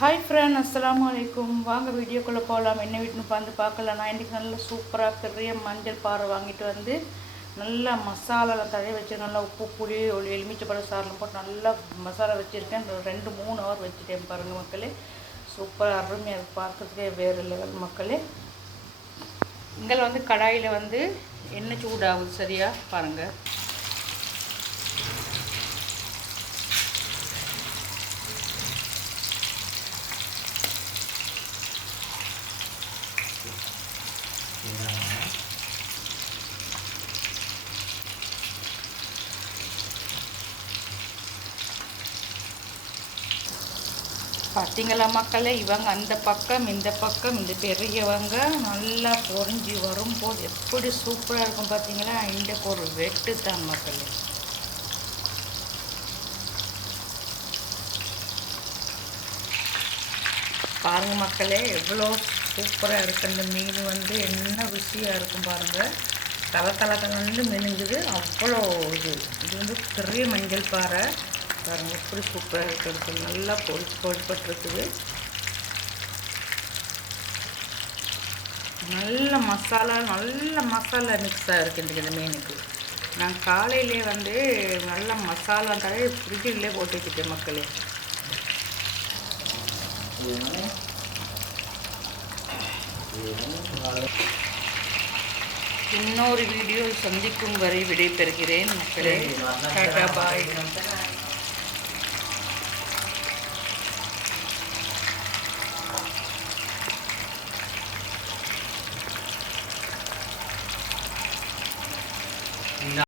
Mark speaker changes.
Speaker 1: Hi friend அஸ்லாம் வலைக்கும் வாங்க வீடியோக்குள்ளே போகலாம் என்ன வீட்டுன்னு பார்த்து பார்க்கலாம் நான் இன்றைக்கி நல்லா சூப்பராக பெரிய மஞ்சள் பாறை வாங்கிட்டு வந்து நல்லா மசாலாவில் தழைய வச்சு நல்லா உப்பு புளி ஒளி எலுமிச்சப்பழம் சாரில் போட்டு நல்லா மசாலா வச்சுருக்கேன். ரெண்டு மூணு ஹவர் வச்சுட்டேன் பாருங்கள் மக்களே. சூப்பராக அருமையாக இருக்குது பார்க்கறதுக்கே வேறு லெவல் மக்களே. இங்கே வந்து கடாயில் வந்து எண்ணெய் சூடாகுது சரியாக பாருங்கள் பார்த்தீங்களா மக்களே? இவங்க அந்த பக்கம் இந்த பக்கம் இந்த பெரியவங்க நல்லா பொறிஞ்சி வரும்போது எப்படி சூப்பராக இருக்கும் பார்த்தீங்களா இந்த ஒரு வெட்டு தான் மக்களே. பாருங்க மக்களே எவ்வளோ சூப்பராக இருக்குது அந்த மீன் வந்து என்ன ருசியாக இருக்கும் பாருங்கள் தலை தலை வந்து மெனுங்குது அவ்வளோ இது. இது வந்து பெரிய மஞ்சள் பாறை. பாருங்கள் எப்படி சூப்பராக இருக்கிறது நல்லா பொழிச்சு பொழிப்பட்டுருக்குது நல்ல மசாலா நல்ல மசாலா மிக்ஸாக இருக்குது இந்த மீனுக்கு. நான் காலையிலே வந்து நல்ல மசாலா தடவை ஃப்ரிட்ஜிலே போட்டு வச்சுட்டேன் மக்களே. இன்னொரு வீடியோ சந்திக்கும் வரை விடைபெறுகிறேன் மக்களே. டாடா பாய்.